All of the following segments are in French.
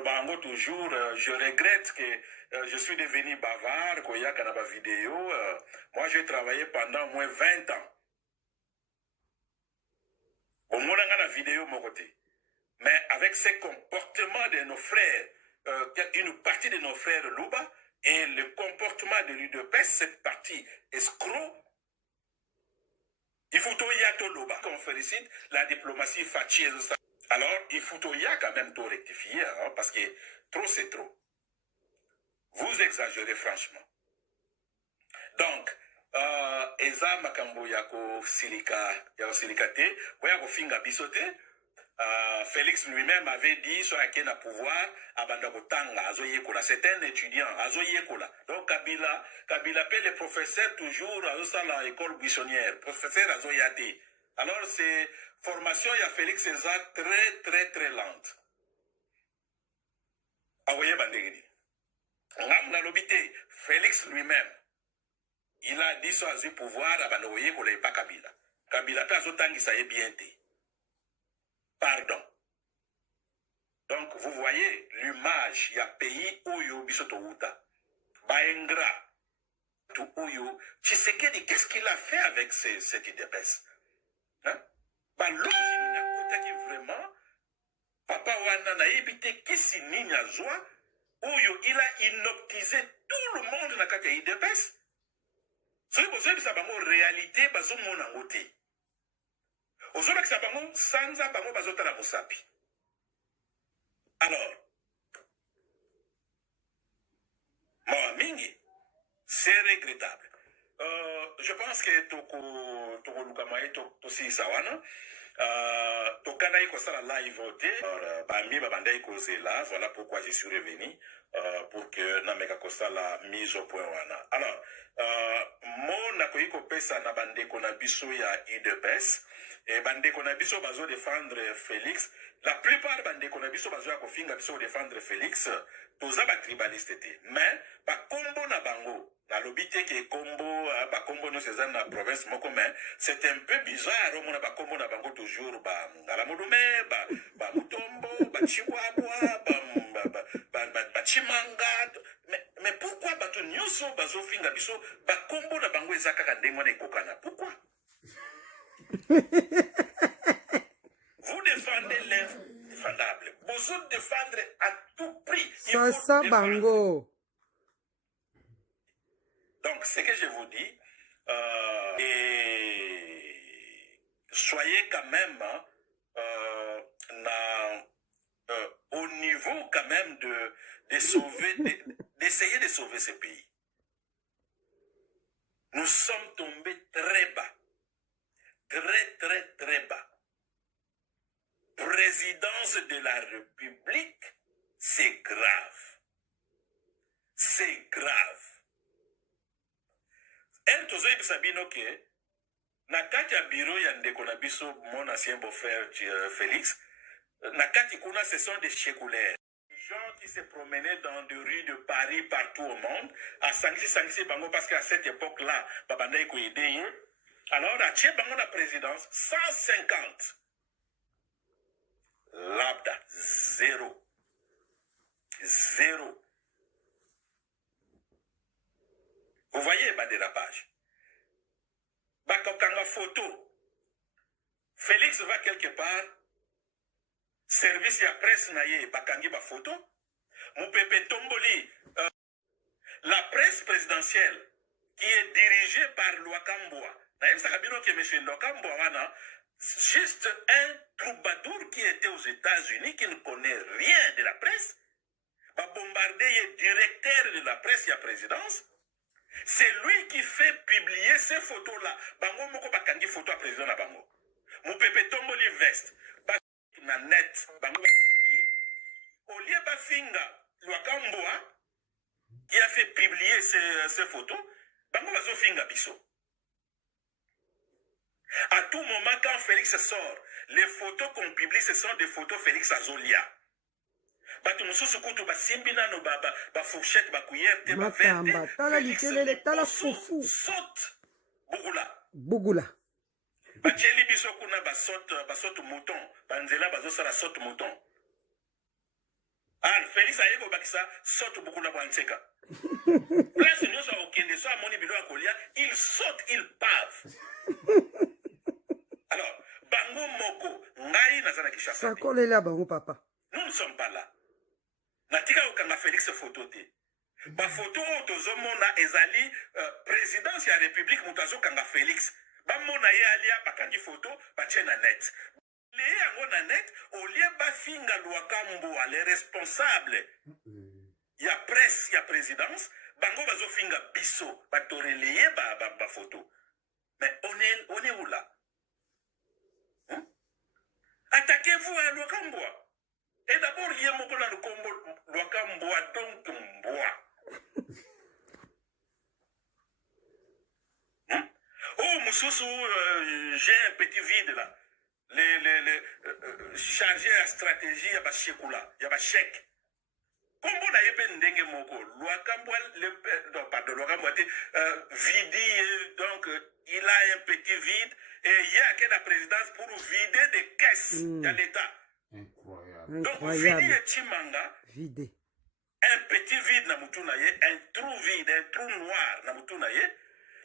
Nalobango toujours, je regrette que je suis devenu bavard, qu'il y a une vidéo. Moi, j'ai travaillé pendant au moins 20 ans. Au moins, on a la vidéo, mon côté. Mais avec ces comportements de nos frères, une partie de nos frères Luba, et le comportement de l'UDPS, cette partie escroc, il faut tout y a Luba. Qu'on félicite la diplomatie fâcheuse. Alors, il faut tout y a quand même tout rectifier, hein, parce que trop c'est trop. Vous exagérez franchement. Donc, Eza Makambo Yako Silikate, Yako Finga Bisote, Félix lui-même avait dit sur laquelle a pouvoir Abandako Tanga, Azoyekola. C'est un étudiant, Azoyekola. Donc Kabila paie les professeurs toujours à l'école buissonnière, professeur Azoyate. Alors c'est formation, il y a Félix Eza très très très lente. Awoye Bandegidi. Ngamna l'obité, Félix lui-même, il a dit sur le pouvoir Abandoye Kola et pas Kabila. Kabila peut Azotangi ça est bien été. Pardon. Donc, vous voyez l'image, il y a pays où il y a Bisoto Uta. Baengra. Tout Oyo. Tshisekedi, qu'est-ce qu'il a fait avec cette IDPS? Hein? Qui vraiment, Papa Wana na ebité qui si ninya joie, Oyo, il a inoptisé tout le monde dans la IDPS. C'est pour ça que ça va en réalité, bazo mon angoté. Aujourd'hui, ça va en sanza, bazo tala mosapi. Alors, c'est regrettable. Je pense que Toko Lukamae, Tosi Sawana, Tokanaï Kosala live voté, Bami Babandai Kozela, voilà pourquoi je suis revenu, pour que Nameka Kosala mise au point wana. Alors, mon Nakoyiko Pesa Nabande Konabiso ya IDPS, et Bande Konabiso Bazo défendre Félix. La plupart bande Konabiso Bazo Kofinga Biso défendre Félix, tous ba tribaliste été. Mais, ba combo na bango, na lobité qui est combo, ba combo no Cézanne na province moko, mais c'est un peu bizarre, on a ba combo na bango toujours, ba Ngalamodume, ba Mutombo, ba Chihuahua, ba Chimanga. Mais pourquoi ba tu nyoso Bazo Finga Biso, ba combo na bango ezaka kandemo na kokana? Pourquoi? Vous défendez l'indéfendable. Vous défendre à tout prix. Ça bango. Donc, ce que je vous dis, soyez quand même au niveau quand même d'essayer de sauver ce pays. Nous sommes tombés très bas. Très, très, très bas. Présidence de la République, c'est grave. C'est grave. Elle tozoyi sabino que na kati ya bureau ya ndeko na biso mon ancien beau-frère Félix, na kati kuna ce sont des chekulaires. Des gens qui se promenaient dans des rues de Paris partout au monde, à Sangisi bango parce qu'à cette époque-là, babanda ko aider. Alors à Tché bango la présidence 150. Labda, zéro. Zéro. Vous voyez ma dérapage. Bakokanga photo. Félix va quelque part. Service ya presse naye bakangi ba photo. Moupepe Tomboli. La presse présidentielle qui est dirigée par Lwakamboa. Naye sakabino ke M. Lwakamboa wana. Juste un troubadour qui était aux États-Unis, qui ne connaît rien de la presse, va bombarder le directeur de la presse et la présidence. C'est lui qui fait publier ces photos-là. Bango moko bakangi photo à président na bango. Mon pépé tomboli veste. Na net. Bango va publier. Olie Bafinga, Lwakamboa, qui a fait publier ces photos, bango va zo finga biso. À tout moment, quand Félix sort, les photos qu'on publie, ce sont des photos Félix Azolia. Batu mususu kutu basimbina no ba fourchette ba cuillère te ba verte. Félix tala fufu. Saute. Bugula. Ba cheli biso kuna ba saute mouton. Ba nzela ba zo sala saute mouton. Ah, Félix Ayeko Bakisa saute beaucoup la Banseka. Place nous sommes au Kende, soit Moni Bilo Akolia, il saute, il pave. Alors, Bango Moko, Ngai Nazana Kishasa. Ça colle là, bango papa. Nous ne sommes pas là. Natika Okanga Félix photo te. Ba photo Tozomona Ezali, présidence de la République, Moutazo Kanga Félix. Ba Mona Ye Alia, Bakandi photo, Bachena net. Les Angona net, au lieu Bafinga Luakambo, les responsables. Il y a presse, il y a présidence. Bango Bazo Finga Bisso, Batoreleye, ba photo. Mais on est où là? Hein? Attaquez-vous à Luakamboa. Et d'abord, il y a mon collègue Luakamboa, donc Mboa. Oh, Moussoussou, j'ai un petit vide là. Les chargés à stratégie, il y a pas chèque-là, il y a pas chèque. Comme on a eu ndenge moko, Luakamboa, pardon, Luakamboa, vidi, donc il a un petit vide et il y a que la présidence pour vider des caisses de l'État. Incroyable. Donc, vidi et Chimanga, Vide. un petit vide na mutunaye, un trou vide, un trou noir na mutunaye.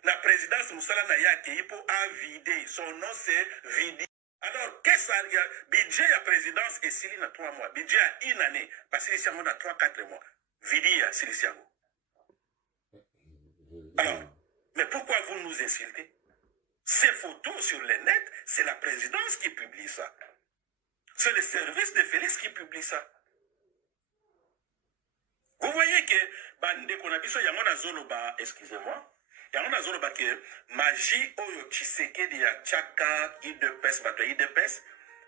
La présidence Moussala Naya Keipo a vidé. Son nom c'est Vidi. Alors, qu'est-ce qu'il y a? Budget à présidence et Sili na 3 mois. Budget à une année. Parce que Siliciango na 3-4 mois. Vidi à Siliciango. Alors, mais pourquoi vous nous insultez? Ces photos sur le net, c'est la présidence qui publie ça. C'est le service de Félix qui publie ça. Vous voyez que, bande konabiso yamona zoloba, excusez-moi, yamona zoloba que magie oyo Tshisekedi ya Tchaka IDPS bato IDPS,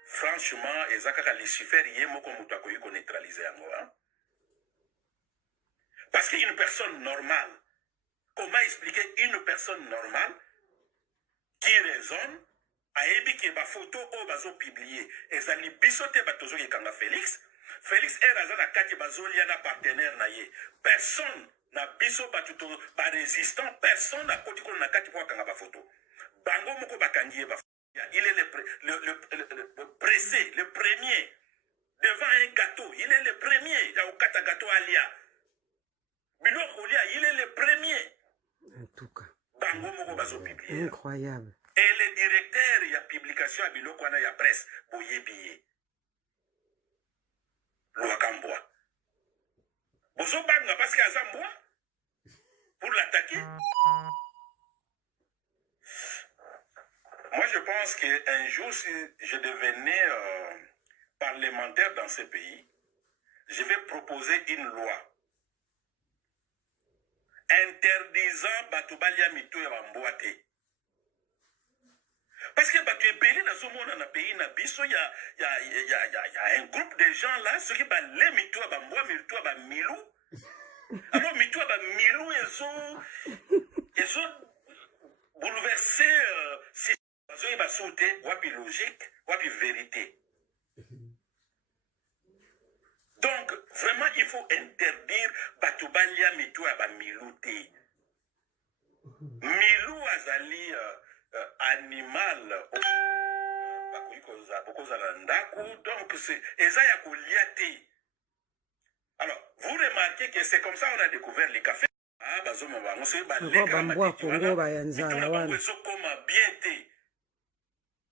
franchement, ezakaka Lucifer yemoko mutu akoyiko neutraliser yango, hein? Parce qu'une personne normale, comment expliquer une personne normale qui raisonne ayebi ke ba photo o bazo publier ezali bisote batozo yekanga Félix. Félix est razana kati bazolia na partenaire na ye. Personne na biso batuto ba résistant, personne na koti ko na kati pour kanga ba photo. Bango moko bakangi ba. Il est le pressé, le premier devant un gâteau. Il est le premier. Ya okata gâteau alia. Bilo Kolia, il est le premier. En tout cas. Bango moko bazo publier. Incroyable. Et le directeur, il y a publication à Bilo Kwana, il y a presse, Boyebiye. Luakamboa. Bozo Banga, parce qu'il y a Zamboa, pour l'attaquer. Moi, je pense qu'un jour, si je devenais parlementaire dans ce pays, je vais proposer une loi interdisant Batubalia Mito et Bamboate. Parce que tu es belé dans ce monde, dans le pays, il y a un groupe de gens là, ceux qui ont les Mito, Mito, Milou. Alors, Mito, Milou, ils ont bouleversé, ils ont sauté, wapi logique, wapi vérité. Donc, vraiment, il faut interdire Batubalia Mito, Milou. Milou Azali. Animal donc c'est alors vous remarquez que c'est comme ça on a découvert les cafés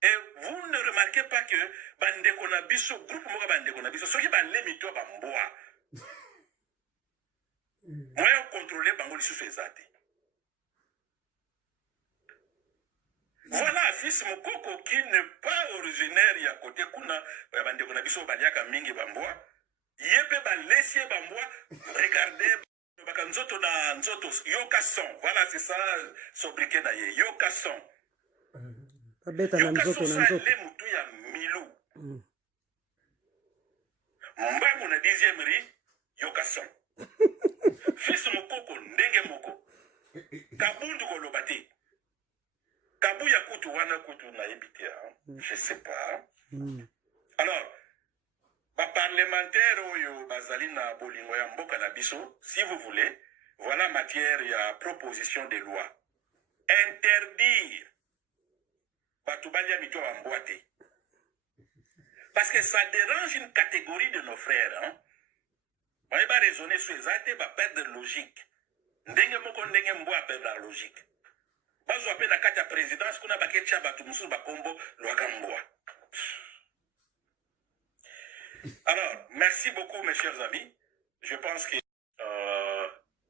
et vous ne remarquez pas que bandeko na biso groupe moko bandeko na biso soki bale mito bamboa moyen contrôler bango lisusu ezate. Voilà, fils Mokoko qui n'est pas originaire ya côté kuna bande kuna biso baliaka mingi bamboa yebe ba laisser bamboa regardez bakanzoto na nzoto yoka son. Voilà, c'est ça sobriquet na ye yoka son. Beta na nzoto na nzoto le mutu ya Milou. Mbangu na 10e ri yoka son. Fils Mokoko ndenge moko. Kabundu ko lobati. Kabuya kutu wana kutu na ebite, je sais pas. Alors, ba parlementaire oyo bazali na bolingo ya mboka na biso, si vous voulez, voilà matière ya proposition de loi. Interdire batubalia mito wa mboate. Parce que ça dérange une catégorie de nos frères, hein. On va raisonner sur les actes, va perdre de logique. Ndenge moko ndenge mbo a perdre la logique. Bazo appelle la carte à présidence qu'on a baqué tchaba tout musu bakombo loakamboa. Alors, merci beaucoup mes chers amis. Je pense que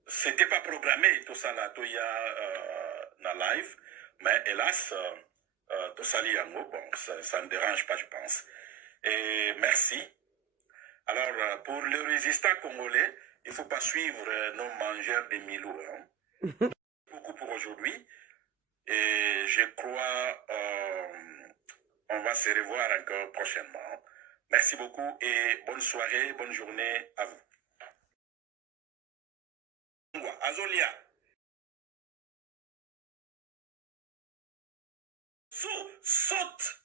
c'était pas programmé tout ça là, tout y a na live, mais hélas, tout ça bon, ça ne dérange pas, je pense. Et merci. Alors, pour le résistant congolais, il ne faut pas suivre nos mangeurs de Milo. Hein. Beaucoup pour aujourd'hui. Et je crois on va se revoir encore prochainement. Merci beaucoup et bonne soirée, bonne journée à vous. Azolia. Saute